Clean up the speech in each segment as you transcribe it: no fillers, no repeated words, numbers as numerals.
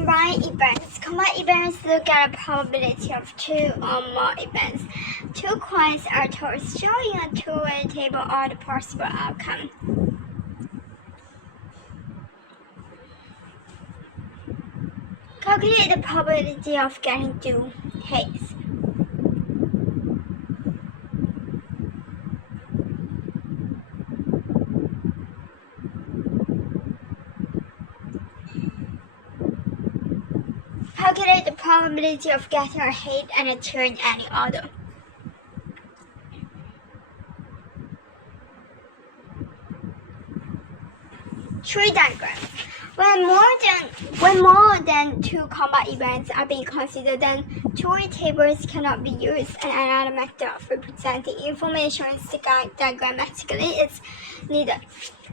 combine events. Combined events look at a probability of two or more events. Two coins are tossed, showing a two-way table or the possible outcome. Calculate the probability of getting two hits. Calculate the probability of getting a hit and a two in any order. Tree diagram. When more than two combined events are being considered, then two-way tables cannot be used, and another method of representing information diagrammatically is needed.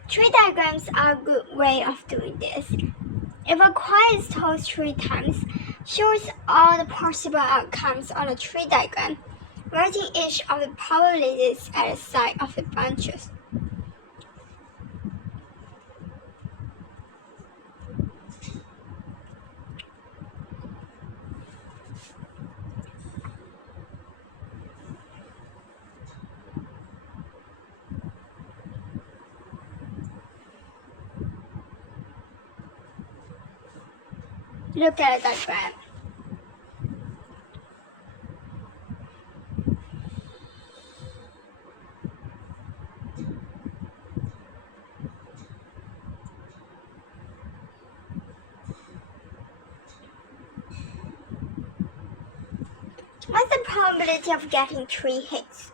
Tree diagrams are a good way of doing this. If a coin is tossed 3 times, shows all the possible outcomes on a tree diagram, writing each of the probabilities at the side of the branches. Look at the diagram. What's the probability of getting 3 hits?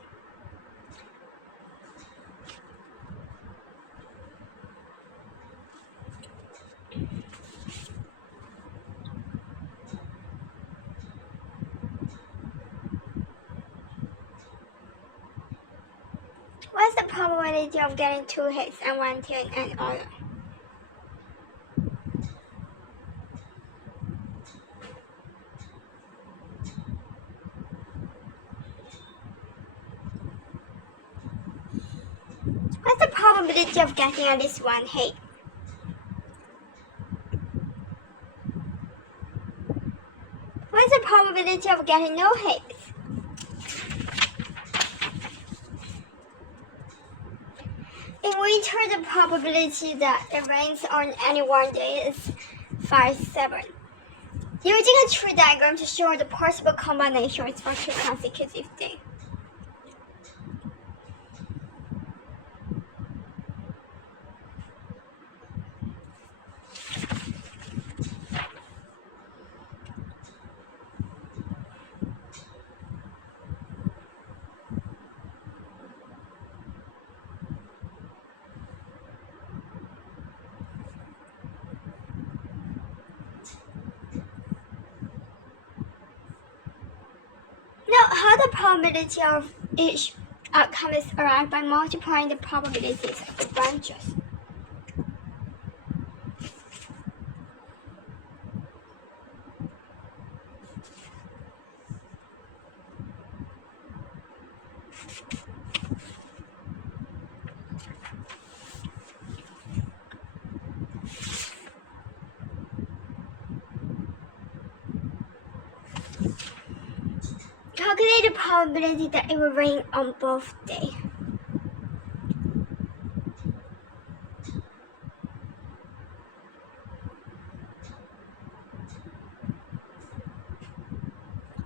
What's the probability of getting 2 hits and 1 tail in any order? What's the probability of getting at least 1 hit? What's the probability of getting no hits? In winter, the probability that it rains on any one day is 5/7. Using a tree diagram to show the possible combinations for 2 consecutive days. Note how the probability of each outcome is arrived by multiplying the probabilities of the branches. Calculate the probability that it will rain on both days.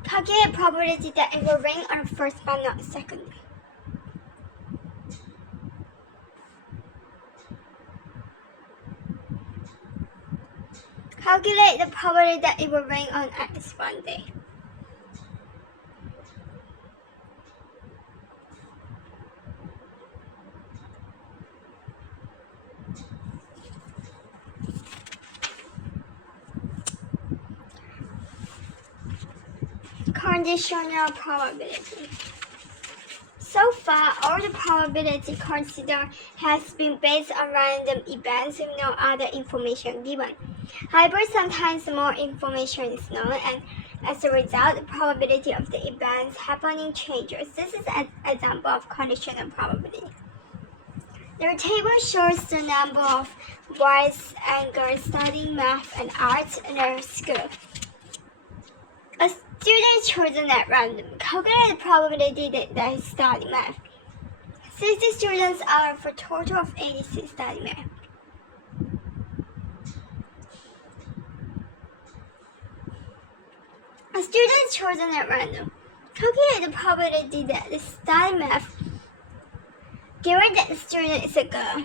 Calculate the probability that it will rain on the first but not the second day. Calculate the probability that it will rain on at least one day. Conditional probability. So far, all the probability considered has been based on random events with no other information given. However, sometimes more information is known, and as a result, the probability of the events happening changes. This is an example of conditional probability. The table shows the number of boys and girls studying math and arts in their school. A student chosen at random. Calculate the probability that they study math. 60 students out of a total of 86 study math. A student chosen at random. Calculate the probability that they study math, given that the student is a girl.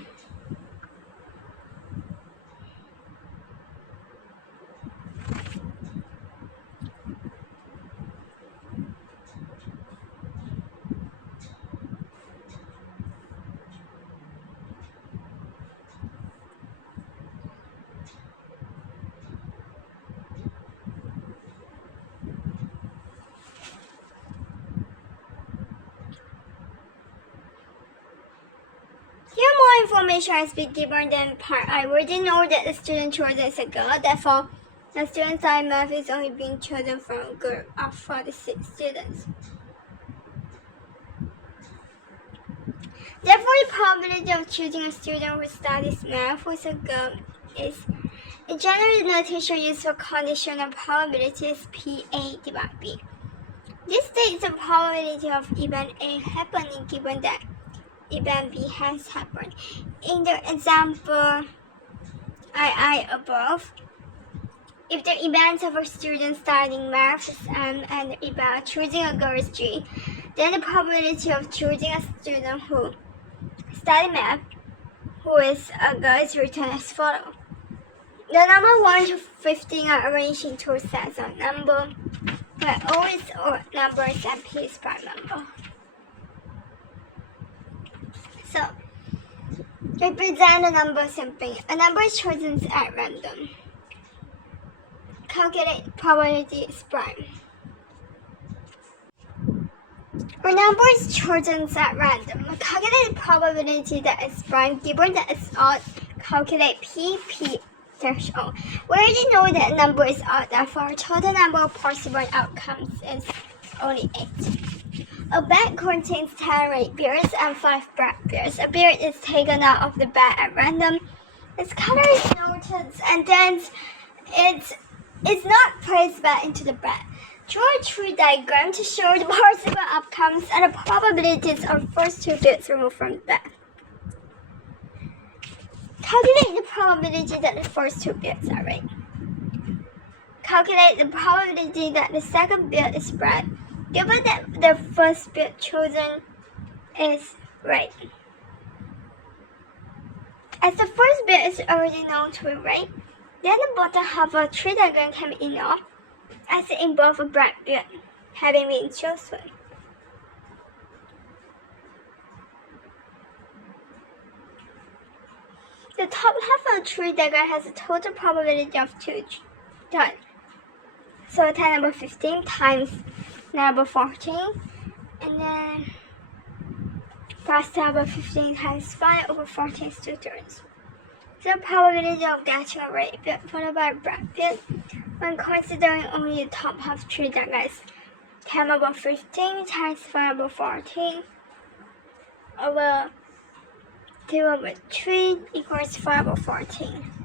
Here more information has been given than part I. We already know that the student chosen is a girl, therefore the student studying math is only being chosen from a group of 46 students. Therefore, the probability of choosing a student who studies math who is a girl is, in general, notation used for conditional probability is PA divided B. This states the probability of event A happening given that event B has happened. In the example II above, if the event of a student studying math is M and the event choosing a girl is G, then the probability of choosing a student who study math who is a girl is written as follows. The number 1 to 15 are arranged in two sets of number where O is odd numbers and P is prime number. So, represent the number simply. A number is chosen at random. Calculate probability is prime. A number is chosen at random. Calculate probability that is prime given that it's odd. Calculate P threshold. We already know that number is odd, therefore total number of possible outcomes is only 8. A bag contains 10 red beers and 5 black beers. A beer is taken out of the bag at random. Its color is noted and then it's not placed back into the bag. Draw a tree diagram to show the possible outcomes and the probabilities of the first 2 bits removed from the bag. Calculate the probability that the first 2 bits are right. Calculate the probability that the second bit is right, given that the first bit chosen is right. As the first bit is already known to be right, then the bottom half of a tree diagram can be ignored, as it involves a black bit having been chosen. The top half of the tree diagram has a total probability of 2 times. So 10 number 15 times number 14, and then plus number 15 times 5 over 14 is 2 turns. The probability of getting a red bit followed by a black bit when considering only the top half tree diagram is 10 over 15 times 5 over 14 over 2 over 3 equals 5 over 14.